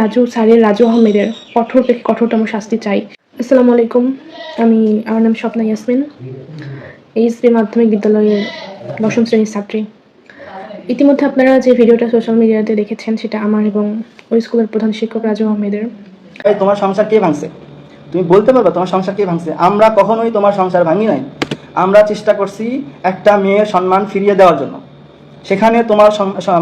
রাজু, স্যারের রাজু আহমেদের কঠোর থেকে কঠোরতম শাস্তি চাই। আসসালামু আলাইকুম। আমি, আমার নাম স্বপ্না ইয়াসমিন। এইচবি মাধ্যমিক বিদ্যালয়ের দশম শ্রেণির ছাত্রী। ইতিমধ্যে আপনারা যে ভিডিওটা সোশ্যাল মিডিয়াতে দেখেছেন, সেটা আমার এবং ওই স্কুলের প্রধান শিক্ষক রাজু আহমেদের। তোমার সংসার কে ভাঙছে? তুমি বলতে পারবে তোমার সংসার কে ভাঙছে? আমরা কখনোই তোমার সংসার ভাঙি নাই। আমরা চেষ্টা করছি একটা মেয়ের সম্মান ফিরিয়ে দেওয়ার জন্য। সেখানে তোমার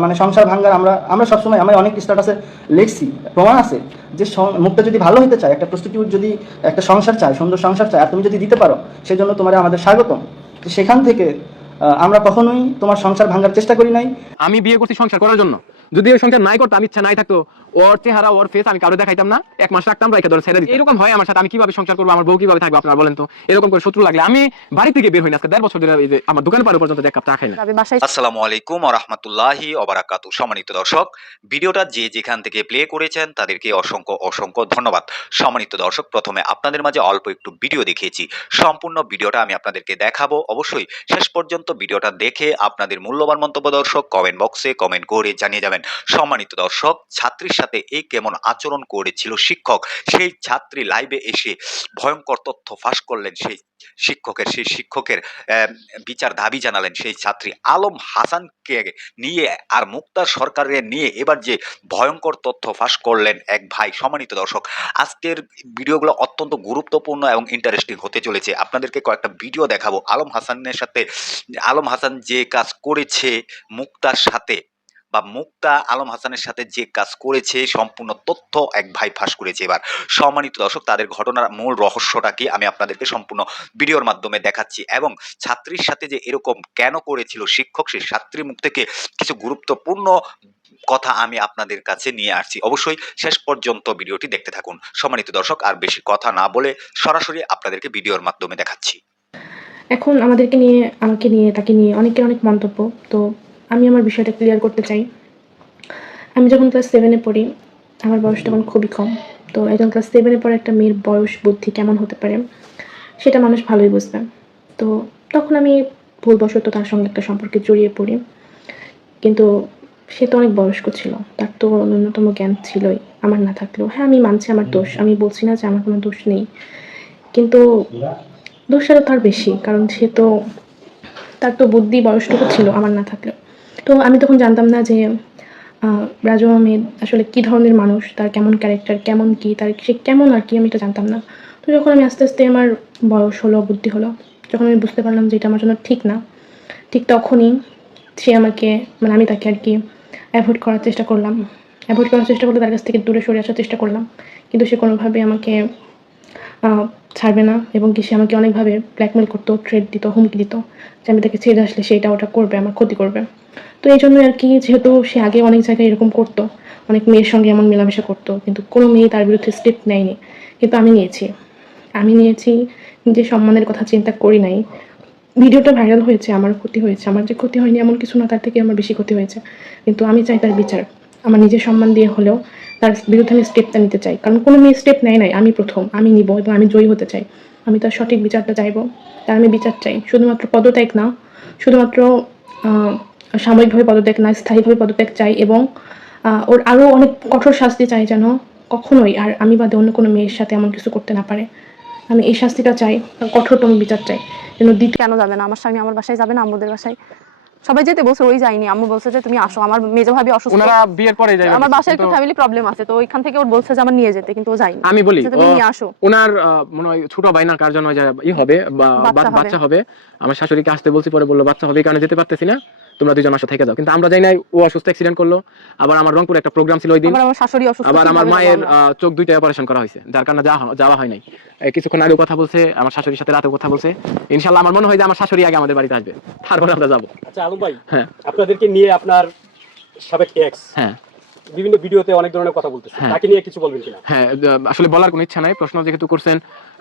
মানে সংসার ভাঙ্গার আমরা আমরা সবসময় আমি অনেক স্ট্যাটাসে লিখছি, প্রমাণ আছে যে মুখটা যদি ভালো হতে চায়, একটা প্রস্তুতিউট যদি একটা সংসার চায়, সুন্দর সংসার চায়, আর তুমি যদি দিতে পারো, সেজন্য তোমার আমাদের স্বাগতম। সেখান থেকে আমরা কখনোই তোমার সংসার ভাঙ্গার চেষ্টা করি নাই। আমি বিয়ে করছি সংসার করার জন্য। যদি ওই সংসার নাই করতাম ইচ্ছা নাই থাকতো ওর চেহারা ওর ফেস আমি কারও দেখাইতাম না। এক মাস রাখতাম রেখে ধরে ছেড়ে দিতাম। এরকম হয় আমার সাথে আমি কীভাবে সংসার করব আমার বউ কীভাবে থাকবে আপনারা বলেন তো। এরকম করে শত্রু লাগলে আমি বাড়ি থেকে বের হই না। আজকে দেড় বছর ধরে এই যে আমার দোকান পাড়ে পর্যন্ত এক কাপ চা খাই না। আসসালামু আলাইকুম রহমতুল্লাহি অবরাকাতু সম্মানিত দর্শক ভিডিওটা যে যেখান থেকে প্লে করেছেন তাদেরকে অসংখ্য অসংখ্য ধন্যবাদ। সম্মানিত দর্শক প্রথমে আপনাদের মাঝে অল্প একটু ভিডিও দেখিয়েছি। সম্পূর্ণ ভিডিওটা আমি আপনাদেরকে দেখাবো। অবশ্যই শেষ পর্যন্ত ভিডিওটা দেখে আপনাদের মূল্যবান মন্তব্য দর্শক কমেন্ট বক্সে কমেন্ট করে জানিয়ে যাবেন। সম্মানিত দর্শক, ছাত্রীর সাথে এই কেমন আচরণ করেছিল শিক্ষক? সেই ছাত্রী লাইভে এসে ভয়ঙ্কর তথ্য ফাঁস করলেন সেই শিক্ষকের সেই শিক্ষকের বিচার দাবি জানালেন সেই ছাত্রী। আলম হাসানকে নিয়ে আর মুক্তার সরকারের নিয়ে এবার যে ভয়ঙ্কর তথ্য ফাঁস করলেন এক ভাই। সম্মানিত দর্শক, আজকের ভিডিওগুলো অত্যন্ত গুরুত্বপূর্ণ এবং ইন্টারেস্টিং হতে চলেছে। আপনাদেরকে কয়েকটা ভিডিও দেখাবো। আলম হাসানের সাথে, আলম হাসান যে কাজ করেছে মুক্তার সাথে বা মুক্তা আলম হাসানের সাথে যে কাজ করেছে, সম্পূর্ণ তথ্য এক ভাই ফাঁস করেছে এবার। সম্মানিত দর্শক, তাদের ঘটনার মূল রহস্যটা কি আমি আপনাদেরকে সম্পূর্ণ ভিডিওর মাধ্যমে দেখাচ্ছি এবং ছাত্রীর সাথে যে এরকম কেন করেছিল শিক্ষক, সেই ছাত্রীর মুখ থেকে কিছু গুরুত্বপূর্ণ কথা আমি আপনাদের কাছে নিয়ে আসছি। অবশ্যই শেষ পর্যন্ত ভিডিওটি দেখতে থাকুন। সম্মানিত দর্শক, আর বেশি কথা না বলে সরাসরি আপনাদেরকে ভিডিওর মাধ্যমে দেখাচ্ছি। এখন আমাদেরকে নিয়ে, আমাকে নিয়ে, তাকে নিয়ে অনেকের অনেক মন্তব্য, তো আমি আমার বিষয়টা ক্লিয়ার করতে চাই। আমি যখন ক্লাস সেভেনে পড়ি, আমার বয়স তখন খুবই কম। তো একজন ক্লাস সেভেনে পড়ে একটা মেয়ের বয়স বুদ্ধি কেমন হতে পারে, সেটা মানুষ ভালোই বুঝবে। তো তখন আমি ভুলবশত তার সঙ্গে একটা সম্পর্কে জড়িয়ে পড়ি। কিন্তু সে তো অনেক বয়স্ক ছিল, তার তো ন্যূনতম জ্ঞান ছিলই, আমার না থাকলেও। হ্যাঁ আমি মানছি আমার দোষ, আমি বলছি না যে আমার কোনো দোষ নেই। কিন্তু দোষটা তো তার বেশি, কারণ সে তো, তার তো বুদ্ধি বয়সটুকু ছিল, আমার না থাকলেও। তো আমি তখন জানতাম না যে রাজু আহমেদ আসলে কী ধরনের মানুষ, তার কেমন ক্যারেক্টার কেমন কি, তার সে কেমন আর কি আমি এটা জানতাম না। তো যখন আমি আস্তে আস্তে আমার বয়স হলো, বুদ্ধি হলো, যখন আমি বুঝতে পারলাম যে এটা আমার জন্য ঠিক না, ঠিক তখনই সে আমাকে মানে আমি তাকে আর কি অ্যাভয়েড করার চেষ্টা করলাম। অ্যাভয়েড করার চেষ্টা করলে তার কাছ থেকে দূরে সরে আসার চেষ্টা করলাম। কিন্তু সে কোনোভাবে আমাকে ছাড়বে না এবং কি সে আমাকে অনেকভাবে ব্ল্যাকমেল করতো থ্রেড দিত, হুমকি দিত যে আমি তাকে ছেড়ে আসলে সেটা ওটা করবে, আমার ক্ষতি করবে। তো এই জন্য আর কি, যেহেতু সে আগে অনেক জায়গায় এরকম করতো, অনেক মেয়ের সঙ্গে এমন মেলামেশা করতো, কিন্তু কোনো মেয়ে তার বিরুদ্ধে স্টেপ নেয়নি। কিন্তু আমি নিয়েছি। আমি নিয়েছি, নিজের সম্মানের কথা চিন্তা করি নাই। ভিডিওটা ভাইরাল হয়েছে, আমার ক্ষতি হয়েছে। আমার যে ক্ষতি হয়নি এমন কিছু না, তার থেকে আমার বেশি ক্ষতি হয়েছে। কিন্তু আমি চাই তার বিচার। আমার নিজের সম্মান দিয়ে হলেও তার বিরুদ্ধে আমি স্টেপটা নিতে চাই। কারণ কোনো মেয়ে স্টেপ নেয় নাই, আমি প্রথম। আমি নিব এবং আমি জয়ী হতে চাই। আমি তার সঠিক বিচারটা চাইব। তার আমি বিচার চাই। শুধুমাত্র পদত্যাগ না, শুধুমাত্র সাময়িকভাবে পদত্যাগ না স্থায়ীভাবে পদত্যাগ চাই এবং ওর আরও অনেক কঠোর শাস্তি চাই যেন কখনোই আর আমি বাদে অন্য কোনো মেয়ের সাথে এমন কিছু করতে না পারে। আমি এই শাস্তিটা চাই কঠোরতম বিচার চাই। যেন দ্বিতীয় কেন যাবে না? আমার স্বামী আমার বাসায় যাবে না? আম্মুদের বাসায়? সবাই যেতে বলছে ওই যায়নি। আম্মু বলছে যে তুমি আসো। আমার মেজো ভাবি অসুস্থ। ওনারা বিয়ের পরে যাই আমার বাসায় একটু ফ্যামিলি প্রবলেম আছে। তো ওইখান থেকে ওর বলছে যে আমার নিয়ে যেতে। কিন্তু ও যায়নি। আমি বলি তুমি নিয়ে আসো। ওনার আহ, মনে হয় ছোট ভাই না কার জন্য যে ই হবে বা বাচ্চা হবে। বাচ্চা হবে। আমার শাশুড়িকে আসতে বলছি পরে বলল বাচ্চা হবে? কারণে যেতে পারতেছি না। তোমরা দুজন আসো থেকে যাও। কিন্তু আমরা যাই নাই ও অসুস্থ অ্যাক্সিডেন্ট করল। আবার আমার রংপুরে একটা প্রোগ্রাম ছিল ওই দিন। আবার আমার শাশুড়ি অসুস্থ আবার আমার মায়ের চোখ দুইটা অপারেশন করা হয়েছে। যার কারণে যাওয়া হয় নাই। কিছুক্ষণ আগে কথা বলছে আমার শাশুড়ির সাথে রাতে কথা বলছে। ইনশাল্লাহ আমার মনে হয় যে আমার শাশুড়ি আগে আমাদের বাড়িতে আসবে। তারপরে আমরা যাব। আচ্ছা আলম ভাই হ্যাঁ। আপনাদেরকে নিয়ে আপনার সাবেক এক্স হ্যাঁ। বিভিন্ন ভিডিওতে অনেক ধরনের কথা বলতেছে। হ্যাঁ। তাকে নিয়ে কিছু বলবেন কিনা? হ্যাঁ আসলে বলার কোনো ইচ্ছা নাই। প্রশ্ন যেহেতু করছেন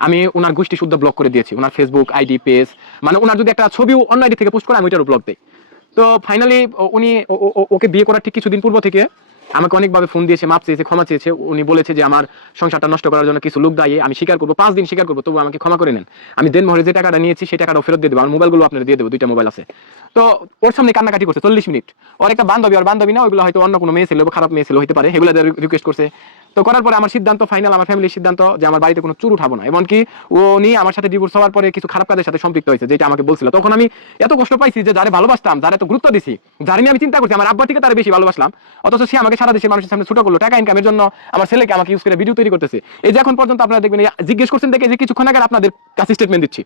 আমি ওনার গোষ্ঠী শুদ্ধ ব্লক করে দিয়েছি। ওনার ফেসবুক আইডি পেজ মানে ওনার যদি একটা ছবি অন্য আইডি থেকে পোস্ট করে আমি ওইটারও ব্লক দিই তো ফাইনালি উনি ওকে বিয়ে করার ঠিক কিছুদিন পূর্ব থেকে আমাকে অনেকভাবে ফোন দিয়েছে, মাপ চেয়েছে, ক্ষমা চেয়েছে। উনি বলেছে যে, আমার সংসারটা নষ্ট করার জন্য কিছু লোক দায়ী, আমি স্বীকার করব, পাঁচ দিন স্বীকার করব তবু আমাকে ক্ষমা করে নেন। আমি দেন মহরে যে টাকাটা নিয়েছি সেই টাকাটা ফেরত দিয়ে দেবো, আমার মোবাইলগুলো আপনার দিয়ে দেবো, দুইটা মোবাইল আছে। তো ওর সামনে কান্নাকাটি করছে, চল্লিশ মিনিট। ওর একটা বান্ধবী, আর বান্ধবী না, ওইগুলো হয়তো অন্য কোনো মেয়ে ছিল, খারাপ মেয়ে ছিল হতে পারে, এগুলো রিকোয়েস্ট করছে। তো করার পরে আমার সিদ্ধান্ত ফাইনাল আমার ফ্যামিলির সিদ্ধান্ত যে আমার বাড়িতে কোনো চুর উঠাবো না। এমনকি উনি আমার সাথে ডিভোর্স হওয়ার পরে কিছু খারাপ কাজের সাথে সম্পৃক্ত হয়েছে, যেটা আমাকে বলছিল। তখন আমি এত কষ্ট পাইছি যে যারে ভালোবাসতাম, যারা এত গুরুত্ব দিছি, যারা আমি চিন্তা করছি, আমার আব্বা থেকে তার বেশি ভালোবাসলাম। অথচ সে আমাকে সারা দেশের মানুষের সামনে ছোট করল, টাকা ইনকামের জন্য আমার ছেলেকে আমাকে ইউজ করে ভিডিও তৈরি করতেছে। এই যে এখন পর্যন্ত আপনারা দেখবেন জিজ্ঞেস করছেন দেখে যে কিছুক্ষণ আগে আপনাদের কাছে স্টেটমেন্ট দিচ্ছি।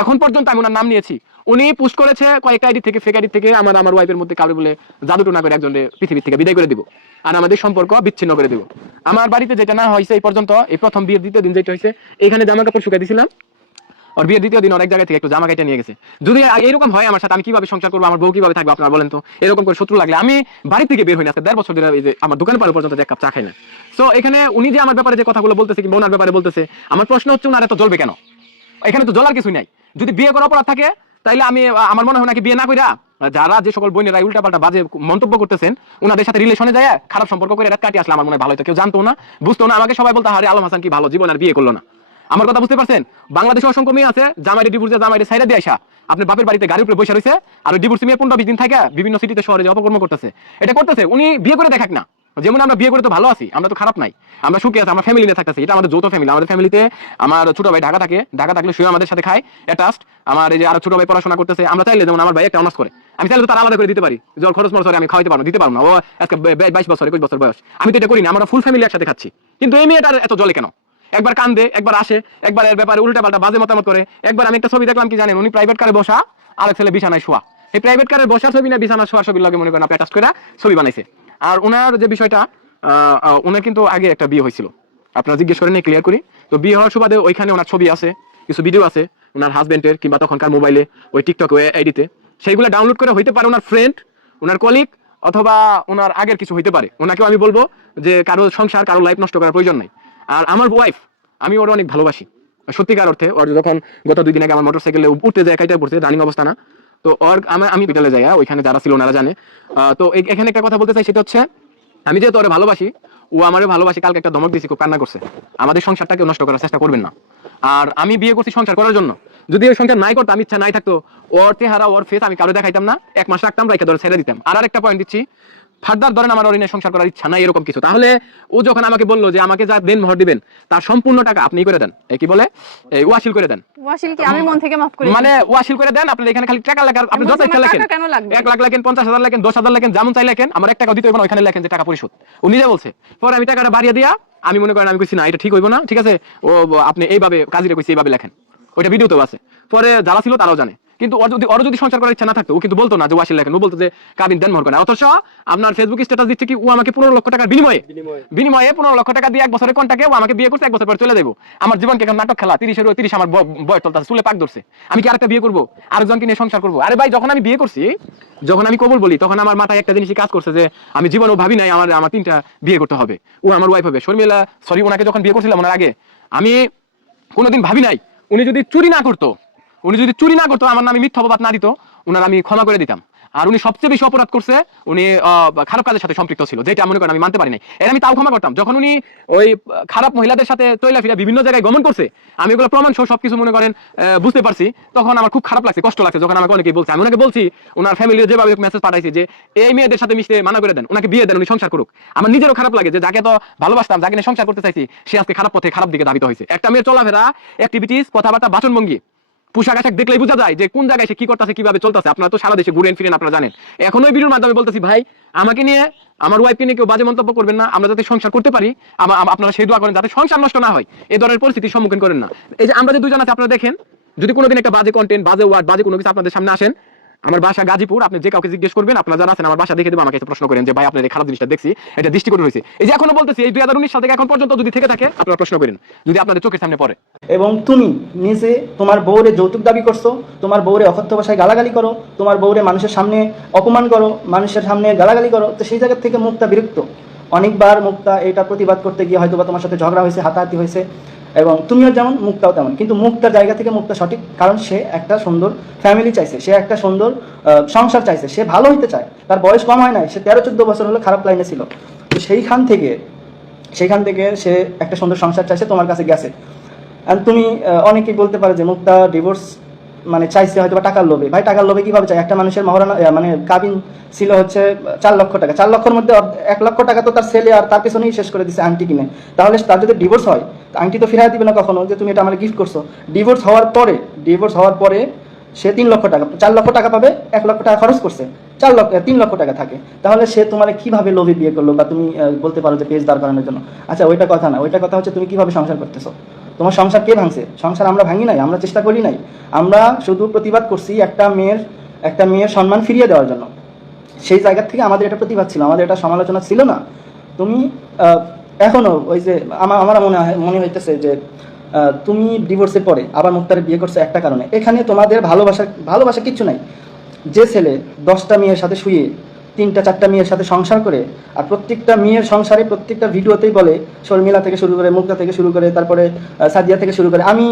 এখন পর্যন্ত আমি ওনার নাম নিয়েছি। উনি পুশ করেছে কয়েকটা আইডি থেকে ফেক আইডি থেকে আমার আমার ওয়াইফের মধ্যে কাউরে বলে জাদু টোনা করে একজনের পৃথিবী থেকে বিদায় করে দিব আর আমাদের সম্পর্ক বিচ্ছিন্ন করে দিব। আমার বাড়িতে যেটা না হয়েছে এই পর্যন্ত, এই প্রথম বিয়ের দ্বিতীয় দিন যেটা হয়েছে, এখানে জামা কাপড় শুকাই দিছিলাম। আর বিয়ের দ্বিতীয় দিন অনেক জায়গা থেকে একটু জামা কাটা নিয়ে গেছে। যদি এরকম হয় আমার সাথে আমি কীভাবে সংসার করব, আমার বউ কীভাবে থাকবে আপনারা বলেন তো, এরকম করে শত্রু লাগলে আমি বাড়ি থেকে বের হই না দেড় বছর ধরে এই যে আমার দোকান পাড়ে পর্যন্ত এক কাপ চা খাই না। তো এখানে উনি যে আমার ব্যাপারে যে কথাগুলো বলতেছে কিংবা ওনার ব্যাপারে বলতেছে, আমার প্রশ্ন হচ্ছে, উনার এত জ্বলবে কেন? এখানে তো জ্বলার কিছুই নাই। যদি বিয়ে করার অপরাধ থাকে, তাইলে আমি আমার মনে হয় নাকি বিয়ে না কইরা যারা যে সকল বোনেরা উল্টাপাল্টা বাজে মন্তব্য করতেছেন ওনাদের সাথে রিলেশনে যায় খারাপ সম্পর্ক করে রাত কাটিয়ে আসলে আমার মনে হয় ভালো হতো কেউ জানতো না, বুঝতো না আমাকে সবাই বলতো হারে আলম হাসান কি ভালো? জীবন আর বিয়ে করল না। আমার কথা বুঝতে পারছেন? বাংলাদেশে অসংখ্য মেয়ে আছে, জামাইরে ডিভোর্সে জামাইরে সাইডে দিয়ে আসা আপনার বাপের বাড়িতে গাড়ির উপরে বসে রয়েছে আর ডিভোর্স মেয়ে পনেরো বিশ দিন থাকে বিভিন্ন সিটিতে শহরে অপকর্ম করতেছে। এটা করতেছে, উনি বিয়ে করে দেখাক না। যেমন আমরা বিয়ে করে তো ভালো আছি, আমরা তো খারাপ নাই। আমরা সুখে আছি, আমরা ফ্যামিলি নিয়ে থাকতেছি, এটা আমাদের যৌথ ফ্যামিলি আমাদের ফ্যামিলিতে আমার ছোট ভাই ঢাকা থাকে, ঢাকা থাকলে সেও আমাদের সাথে খায় অ্যাটাস্ট আমার এই যে আরও ছোট ভাই পড়াশোনা করতেছে, আমরা চাইলে যেমন আমার ভাই একটা অনার্স করে। আমি চাইলে তো তার আলাদা করে দিতে পারি। জল খরচ, মরচ আমি খাওয়াইতে পারব দিতে পারব না। ও আজকে বাইশ বছর, একুশ বছর বয়স। আমি তো এটা করি না, আমরা ফুল ফ্যামিলি একসাথে খাচ্ছি। কিন্তু এই মেয়েটার এত জলে কেন? একবার কান্দে, একবার আসে, একবার এর ব্যাপারে উল্টা পাল্টা বাজে মতামত করে। একবার আমি একটা ছবি দেখলাম, কি জানেন, উনি প্রাইভেট কারে বসা, আর ছেলে বিছানায় শোয়া। এই প্রাইভেট কারে বসার ছবি না বিছানা শোয়ার ছবি লাগে মনে করেন আপনি অ্যাটাচ করে ছবি বানাইছে। আর ওনার যে বিষয়টা ওনার কিন্তু আগে একটা বিয়ে হয়েছিল। আপনারা জিজ্ঞেস করে নিয়ে ক্লিয়ার করি? তো বিয়ে হওয়ার সুবাদে ওইখানে ওনার ছবি আছে, কিছু ভিডিও আছে ওনার হাজবেন্ডের কিংবা তখনকার মোবাইলে ওই টিকটক আইডিতে সেইগুলো ডাউনলোড করে হইতে পারে ওনার ফ্রেন্ড ওনার কলিগ অথবা ওনার আগের কিছু হইতে পারে। ওনাকেও আমি বলব যে কারও সংসার, কারও লাইফ নষ্ট করার প্রয়োজন নাই। আর আমার ওয়াইফ আমি ওর অনেক ভালোবাসি। সত্যিকার অর্থে, ওর যখন গত দুই দিন আগে আমার মোটরসাইকেলে উঠতে যায়, কাইটা পড়ছে রানিং অবস্থা না। তো ওর আমি আমি বিটালে যাই হ্যাঁ, ওইখানে যারা ছিল ওনারা জানে। তো এখানে একটা কথা বলতে চাই সেটা হচ্ছে আমি যেহেতু ওরে ভালোবাসি ও আমারও ভালোবাসি কালকে একটা ধমক দিয়েছি খুব কান্না করছে। আমাদের সংসারটাকে নষ্ট করার চেষ্টা করবেন না। আর আমি বিয়ে করছি সংসার করার জন্য। যদি ওই সংসার নাই করতো আমি ইচ্ছা নাই থাকতো ওর চেহারা ওর ফেস আমি কারও দেখাইতাম না এক মাস রাখতাম রেখে ধরে ছেড়ে দিতাম। আর একটা পয়েন্ট দিচ্ছি ফার্দার ধরেন আমার অরিনে সংসার করার ইচ্ছা নাই এরকম কিছু। তাহলে ও যখন আমাকে বলল যে আমাকে যা দেন ভর দিবেন তার সম্পূর্ণ টাকা আপনি করে দেন। কি বলে? ওয়াসিল করে দেন। ওয়াসিল কি? আমি মন থেকে মাফ করে। মানে ওয়াসিল করে দেন আপনার এখানে খালি টাকা লেখা আপনি যত ইচ্ছা লেখেন টাকা এক লাখ লেখেন পঞ্চাশ হাজার লেখেন দশ হাজার লেখেন যেমন চাই লেখেন আমার এক টাকা দিতে হইব না ওইখানে লেখেন যে টাকা পরিশোধ। ও নিজে বলছে পরে আমি টাকাটা বাড়িয়ে দিয়া আমি মনে করেন আমি কইছি না এটা ঠিক হইব না ঠিক আছে ও আপনি এইভাবে কাজীরা কইছি এইভাবে লেখেন। ওইটা ভিডিওতেও আছে। পরে যারা ছিল তারাও জানে। কিন্তু ওর যদি ওর যদি সংসার করার ইচ্ছা না থাকতো ও কিন্তু বলতো না যে ওয়াসিল লেখেন ও বলতো যে কাবিন দেন মহর করে অথচ আপনার ফেসবুক স্ট্যাটাস দিচ্ছে কি ও আমাকে পনেরো লক্ষ টাকার বিনিময়ে। বিনিময়ে। পনেরো লক্ষ টাকা দিয়ে এক বছরের কন্টাকে ও আমাকে বিয়ে করছে এক বছর পরে চলে যাব আমার জীবনকে এখন নাটক খেলা তিরিশের তিরিশ আমার বয়স চলতেছে চুলে পাক ধরছে। আমি কি আরেকটা বিয়ে করব? আরেকজনকে নিয়ে সংসার করব? আরে ভাই যখন আমি বিয়ে করছি যখন আমি কবল বলি তখন আমার মাথায় একটা জিনিসই কাজ করছে যে আমি জীবনেও ভাবি নাই আমার আমার তিনটা বিয়ে করতে হবে। ও আমার ওয়াইফ হবে। শর্মিলা সরি ওনাকে যখন বিয়ে করছিলাম ওনার আগে আমি কোনোদিন ভাবি নাই উনি যদি চুরি না করতো উনি যদি চুরি না করতো, আমার নামে মিথ্যা অপবাদ না দিত ওনার আমি ক্ষমা করে দিতাম। আর উনি সবচেয়ে বেশি অপরাধ করছে, উনি খারাপ কাজের সাথে সম্পৃক্ত ছিল, যেটা মনে করেন আমি মানতে পারি নাই এর আমি তাও ক্ষমা করতাম। যখন উনি ওই খারাপ মহিলাদের সাথে তৈলা ফিরা বিভিন্ন জায়গায় গমন করছে, আমি ওগুলো প্রমাণ সহ সবকিছু মনে করেন বুঝতে পারছি, তখন আমার খুব খারাপ লাগছে, কষ্ট লাগছে, যখন আমাকে অনেকেই বলছে। আমি ওনাকে বলছি ওনার ফ্যামিলি যেভাবে মেসেজ পাঠাইছে যে, এই মেয়েদের সাথে মিশতে মানা করে দেন ওনাকে বিয়ে দেন, উনি সংসার করুক। আমার নিজেরও খারাপ লাগে যে, যাকে তো ভালোবাসতাম, যাকে সংসার করতে চাইছি, সে আজকে খারাপ পথে খারাপ দিকে ধাবিত হয়েছে। একটা মেয়ের চলাফেরা অ্যাক্টিভিটিস কথাবার্তা বাচনভঙ্গি পোশাক আশাক দেখলেই বোঝা যায় যে কোন জায়গায় সে কি করতেছে, কীভাবে চলতেছে। আপনারা তো সারা দেশে ঘুরেন ফিরেন আপনারা জানেন। এখন ওই ভিডিওর মাধ্যমে বলতেছি, ভাই, আমাকে নিয়ে, আমার ওয়াইফকে নিয়ে কেউ বাজে মন্তব্য করবেন না। আমরা যাতে সংসার করতে পারি আপনারা সেই দোয়া করেন যাতে সংসার নষ্ট না হয়। এই ধরনের পরিস্থিতির সম্মুখীন করেন না। এই যে আমরা যে দুজন আছে, আপনারা দেখেন, যদি কোনোদিন একটা বাজে কন্টেন্ট বাজে ওয়ার্ড বাজে কোনো কিছু আপনাদের সামনে আসেন আমার বাসা গাজীপুর, আপনি যে কাউকে জিজ্ঞেস করবেন, আপনারা যারা আছেন, আমার বাসা দেখে দেবো, আমাকে এসে প্রশ্ন করেন যে, ভাই, আপনার এই খারাপ জিনিসটা দেখছি, এটা দৃষ্টিকোণ হয়েছে। এই যে এখনও বলতেছি, এই দুই হাজার উনিশ সাল থেকে এখন পর্যন্ত যদি থেকে থাকে, আপনারা প্রশ্ন করেন, যদি আপনাদের চোখের সামনে পড়ে। এবং তুমি নিজে তোমার বউরে যৌতুক দাবি করছ, তোমার বউরে অকথ্য ভাষায় গালাগালি করো, তোমার বউরে মানুষের সামনে অপমান করো, মানুষের সামনে গালাগালি করো, তো সেই জায়গা থেকে মুক্তা বিরক্ত। অনেকবার মুক্তা এটা প্রতিবাদ করতে গিয়ে হয়তো বা তোমার সাথে ঝগড়া হয়েছে, হাতাহাতি হয়েছে। এবং তুমিও যেমন, মুক্তাও তেমন। কিন্তু মুক্তার জায়গা থেকে মুক্তা সঠিক, কারণ সে একটা সুন্দর ফ্যামিলি চাইছে, সে একটা সুন্দর সংসার চাইছে, সে ভালো হইতে চায়। তার বয়স কম হয় নাই, সে তেরো চোদ্দ বছর হলো খারাপ লাইনে ছিল। তো সেইখান থেকে সেখান থেকে সে একটা সুন্দর সংসার চাইছে, তোমার কাছে গেছে। আর তুমি অনেকেই বলতে পারো যে মুক্তা ডিভোর্স মানে চাইছে হয়তো টাকার লোভে। ভাই, টাকার লোভে কীভাবে চাই? একটা মানুষের মহারণা মানে কাবিন ছিল হচ্ছে চার লক্ষ টাকা। চার লক্ষের মধ্যে এক লক্ষ টাকা তো তার ছেলে আর তার পেছনেই শেষ করে দিচ্ছে আংটি কিনে। তাহলে তার যদি ডিভোর্স হয় আংটি তো ফিরাই দিবে না কখনো যে তুমি এটা আমার গিফট করছ। ডিভোর্স হওয়ার পরে ডিভোর্স হওয়ার পরে সে তিন লক্ষ টাকা চার লক্ষ টাকা পাবে, এক লক্ষ টাকা খরচ করছে। চার লক্ষ তিন লক্ষ টাকা থাকে। তাহলে সে তোমার কীভাবে লোভে বিয়ে করল বা তুমি বলতে পারো যে পেজ দাঁড় করানোর জন্য। আচ্ছা ওইটা কথা না। ওইটা কথা হচ্ছে তুমি কীভাবে সংসার করতেছো? তোমার সংসার কে ভাঙছে? সংসার আমরা ভাঙি নাই আমরা চেষ্টা করি নাই। আমরা শুধু প্রতিবাদ করছি একটা মেয়ের একটা মেয়ের সম্মান ফিরিয়ে দেওয়ার জন্য। সেই জায়গা থেকে আমাদের এটা প্রতিবাদ ছিল আমাদের এটা সমালোচনা ছিল না। তুমি আহ, এখনও ওই যে আমার আমার মনে হয় মনে হইতেছে যে তুমি ডিভোর্সের পরে আবার মুক্তারে বিয়ে করছ একটা কারণে। এখানে তোমাদের ভালোবাসা ভালোবাসা কিচ্ছু নাই। যে ছেলে দশটা মেয়ের সাথে শুয়ে তিনটা, চারটা মেয়ের সাথে সংসার করে আর প্রত্যেকটা মেয়ের সংসারে প্রত্যেকটা ভিডিওতেই বলে শর্মিলা থেকে শুরু করে মুক্তা থেকে শুরু করে, তারপরে সাদিয়া থেকে শুরু করে। আমি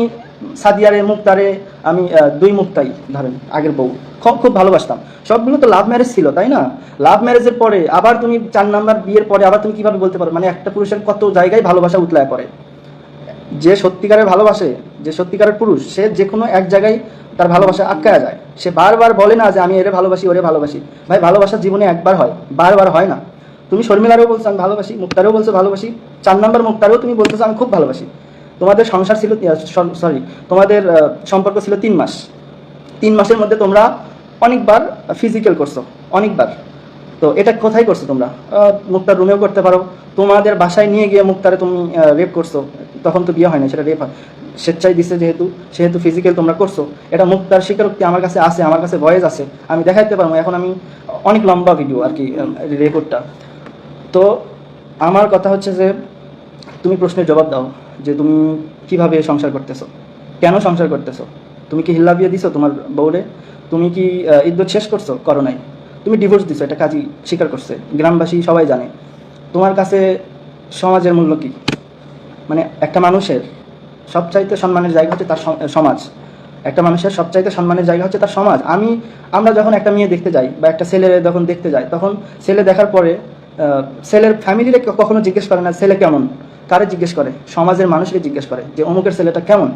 সাদিয়ারে, মুক্তারে, আমি দুই মুক্তাই ধরেন, আগের বউ। খুব খুব ভালোবাসতাম। সবগুলো তো লাভ ম্যারেজ ছিল, তাই না? লাভ ম্যারেজের পরে আবার তুমি চার নাম্বার বিয়ের পরে আবার তুমি কীভাবে বলতে পারো? মানে একটা পুরুষের কত জায়গায় ভালোবাসা উতলায় পড়ে। যে সত্যিকারের ভালোবাসে, যে সত্যিকারের পুরুষ, সে যে কোনো এক জায়গায় তার ভালোবাসা আটকায়া যায়। সে বারবার বলে না যে, আমি এরে ভালোবাসি, ওরে ভালোবাসি। ভাই, ভালোবাসা জীবনে একবার হয়, বারবার হয় না। তুমি শর্মিলারও বলছো, আমি ভালোবাসি। মুক্তারেও বলছো, ভালোবাসি। চার নম্বর মুক্তারেও তুমি বলতেছো আমি খুব ভালোবাসি। তোমাদের সংসার ছিল সরি তোমাদের সম্পর্ক ছিল তিন মাস। তিন মাসের মধ্যে তোমরা অনেকবার ফিজিক্যাল করছ, অনেকবার। তো এটা কোথায় করছ তোমরা? মুক্তার রুমেও করতে পারো। তোমাদের বাসায় নিয়ে গিয়ে মুক্তারে তুমি রেপ করছ। তখন তো বিয়ে হয় না সেটা রেপ হয়। স্বেচ্ছায় দিচ্ছে যেহেতু সেহেতু ফিজিক্যাল তোমরা করছ। এটা মুক্তার স্বীকারোক্তি আমার কাছে আছে আমার কাছে ভয়েস আছে। আমি দেখাইতে পারব এখন আমি অনেক লম্বা ভিডিও আর কি রেকর্ডটা তো আমার কথা হচ্ছে যে তুমি প্রশ্নের জবাব দাও যে তুমি কীভাবে সংসার করতেছো? কেন সংসার করতেছো? তুমি কি হিল্লা বিয়ে দিছো তোমার বউরে? তুমি কি আহ, ইদ্যত শেষ করছ করো নাই তুমি ডিভোর্স দিছো, এটা কাজী স্বীকার করছে। গ্রামবাসী সবাই জানে। তোমার কাছে সমাজের মূল্য কি? মানে একটা মানুষের সবচাইতে সম্মানের জায়গা হচ্ছে তার সমাজ। একটা মানুষের সবচাইতে সম্মানের জায়গা হচ্ছে তার সমাজ। আমি, আমরা যখন একটা মেয়ে দেখতে যাই বা একটা ছেলে যখন দেখতে যাই, তখন ছেলে দেখার পরে ছেলের ফ্যামিলিরে কখনো জিজ্ঞেস করে না, ছেলে কেমন? কারে জিজ্ঞেস করে? সমাজের মানুষকে জিজ্ঞেস করে যে, অমুকের ছেলেটা কেমন?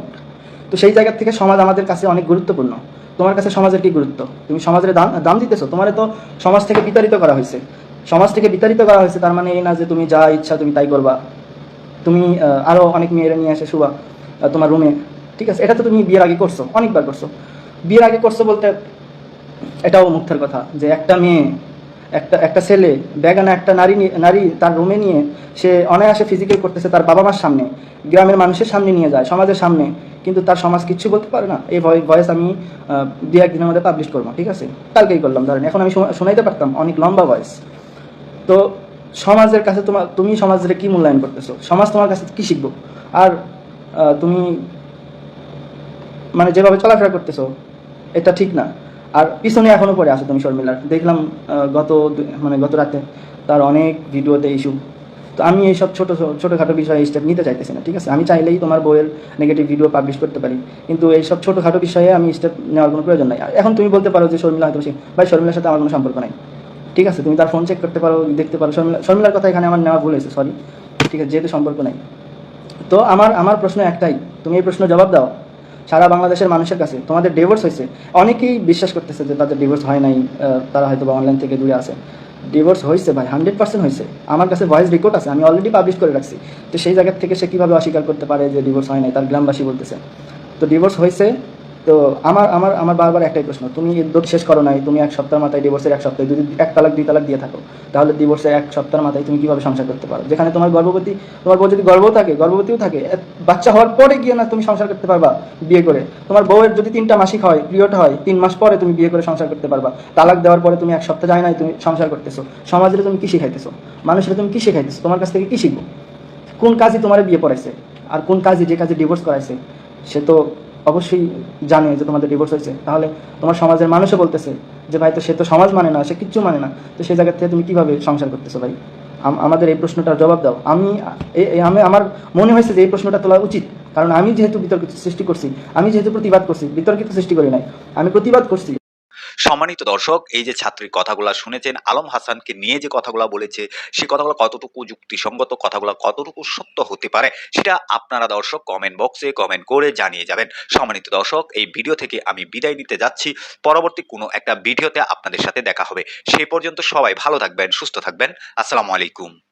তো সেই জায়গা থেকে সমাজ আমাদের কাছে অনেক গুরুত্বপূর্ণ। তোমার কাছে সমাজের কি গুরুত্ব? তুমি সমাজের দাম দাম দিতেছো? তোমার তো সমাজ থেকে বিতাড়িত করা হয়েছে। সমাজ থেকে বিতাড়িত করা হয়েছে, তার মানে এই না যে তুমি যা ইচ্ছা তুমি তাই করবা। তুমি আরও আরও অনেক মেয়েরা নিয়ে আসে শুবা তোমার রুমে ঠিক আছে, এটা তো তুমি বিয়ের আগে করছ, অনেকবার করছ। বিয়ের আগে করছ বলতে এটাও মুখ্যের কথা যে একটা মেয়ে একটা একটা ছেলে, বেগানা একটা নারী নারী তার রুমে নিয়ে সে অনায়াসে ফিজিক্যাল করতেছে তার বাবা মার সামনে। গ্রামের মানুষের সামনে নিয়ে যায়, সমাজের সামনে। কিন্তু তার সমাজ কিচ্ছু বলতে পারে না। এই ভয়েস আমি দু একদিনের মধ্যে পাবলিশ করব, ঠিক আছে? কালকেই করলাম, ধরেন। এখন আমি শোনাইতে পারতাম অনেক লম্বা ভয়েস তো সমাজের কাছে তোমার তুমি সমাজের কি মূল্যায়ন করতেছো? সমাজ তোমার কাছে কি শিখব? আর তুমি মানে যেভাবে চলাফেরা করতেছো, এটা ঠিক না। আর পিছনে এখনও পরে আছো তুমি শর্মিলার দেখলাম গত মানে গত রাতে তার অনেক ভিডিওতে ইস্যু তো আমি এইসব ছোটো, ছোটোখাটো বিষয়ে স্টেপ নিতে চাইতেছি না, ঠিক আছে? আমি চাইলেই তোমার বইয়ের নেগেটিভ ভিডিও পাবলিশ করতে পারি। কিন্তু এইসব ছোটোখাটো বিষয়ে আমি স্টেপ নেওয়ার কোনো প্রয়োজন নাই। এখন তুমি বলতে পারো যে শর্মিলা হয়তো ভাই, শর্মিলার সাথে আমার কোনো সম্পর্ক নাই। ঠিক আছে? তুমি তার ফোন চেক করতে পারো, দেখতে পারো। শর্মিলা, শর্মিলার কথা এখানে আমার নেওয়া ভুল হয়েছে সরি ঠিক আছে, যেহেতু সম্পর্ক নাই। তো আমার আমার প্রশ্ন একটাই। তুমি এই প্রশ্ন জবাব দাও। সারা বাংলাদেশের মানুষের কাছে তোমাদের ডিভোর্স হয়েছে। অনেকেই বিশ্বাস করতেছে যে তাদের ডিভোর্স হয় নাই তারা হয়তো বা অনলাইন থেকে দূরে আছে। ডিভোর্স হয়েছে ভাই হান্ড্রেড পার্সেন্ট হয়েছে। আমার কাছে ভয়েস রেকর্ড আছে, আমি অলরেডি পাবলিশ করে রাখছি। তো সেই জায়গা থেকে সে কীভাবে অস্বীকার করতে পারে যে ডিভোর্স হয় নাই, তার গ্রামবাসী বলতেছে। তো ডিভোর্স হয়েছে তো আমার আমার আমার বারবার একটাই প্রশ্ন, তুমি ইদ্যত শেষ করো নাই, তুমি এক সপ্তাহের মাথায় ডিভোর্সের এক সপ্তাহে যদি এক তালাক, দুই তালাক দিয়ে থাকো, তাহলে ডিভোর্সের এক সপ্তাহের মাথায় তুমি কীভাবে সংসার করতে পারো? যেখানে তোমার গর্ভবতী, তোমার বউ যদি গর্ভও থাকে, গর্ভবতীও থাকে বাচ্চা হওয়ার পরে গিয়ে না তুমি সংসার করতে পারবা বিয়ে করে। তোমার বউয়ের যদি তিনটা মাসিক হয় পিরিয়ড হয়, তিন মাস পরে তুমি বিয়ে করে সংসার করতে পারবা। তালাক দেওয়ার পরে তুমি এক সপ্তাহ যায় নাই, তুমি সংসার করতেছো। সমাজের তুমি কি শিখাইতেছো? মানুষের তুমি কি শিখাইতেছো? তোমার কাছ থেকে কি শিখব? কোন কাজই তোমার বিয়ে পড়াইছে? আর কোন কাজই যে কাজে ডিভোর্স করাইছে, সে তো অবশ্যই জানে যে তোমাদের ডিভোর্স হয়েছে। তাহলে তোমার সমাজের মানুষও বলতেছে যে, ভাই, তো সে তো সমাজ মানে না, সে কিচ্ছু মানে না। তো সেই জায়গা থেকে তুমি কীভাবে সংসার করতেছো ভাই? আমাদের এই প্রশ্নটার জবাব দাও। আমি আমি, আমার মনে হয়েছে যে এই প্রশ্নটা তোলা উচিত। কারণ আমি যেহেতু বিতর্কিত সৃষ্টি করছি, আমি যেহেতু প্রতিবাদ করছি, বিতর্কিত সৃষ্টি করি নাই। আমি প্রতিবাদ করছি। সম্মানিত দর্শক, এই যে ছাত্রীর কথাগুলো শুনেছেন, আলম হাসানকে নিয়ে যে কথাগুলো বলেছে সেই কথাগুলো কতটুকু যুক্তিসঙ্গত, কথাগুলো কতটুকু সত্য হতে পারে, সেটা আপনারা দর্শক কমেন্ট বক্সে কমেন্ট করে জানিয়ে যাবেন। সম্মানিত দর্শক, এই ভিডিও থেকে আমি বিদায় নিতে যাচ্ছি। পরবর্তী কোনো একটা ভিডিওতে আপনাদের সাথে দেখা হবে। সেই পর্যন্ত সবাই ভালো থাকবেন, সুস্থ থাকবেন। আসসালামু আলাইকুম।